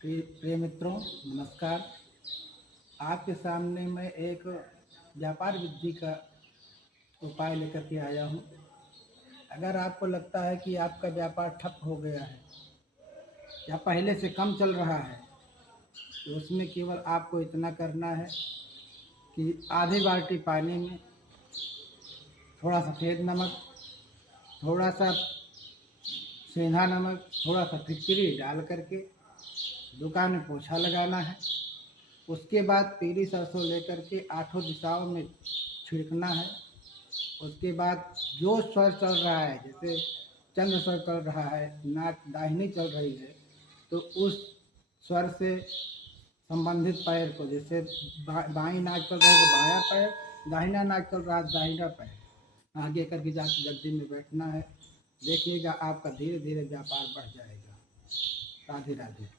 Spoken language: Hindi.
प्रिय मित्रों, नमस्कार। आपके सामने मैं एक व्यापार वृद्धि का उपाय लेकर के आया हूँ। अगर आपको लगता है कि आपका व्यापार ठप हो गया है या पहले से कम चल रहा है, तो उसमें केवल आपको इतना करना है कि आधी बाल्टी पानी में थोड़ा सफ़ेद नमक, थोड़ा सा सेंधा नमक, थोड़ा सा फिटकरी डाल करके दुकान में पोछा लगाना है। उसके बाद पीली सरसों लेकर के आठों दिशाओं में छिड़कना है। उसके बाद जो स्वर चल रहा है, जैसे चंद्र स्वर चल रहा है, नाक दाहिनी चल रही है, तो उस स्वर से संबंधित पैर को, जैसे बाईं नाक चल रही है तो बायां पैर, दाहिना नाक चल रहा है दाहिना पैर आगे करके जाके गद्दे में बैठना है। देखिएगा आपका धीरे धीरे व्यापार बढ़ जाएगा। राधे राधे।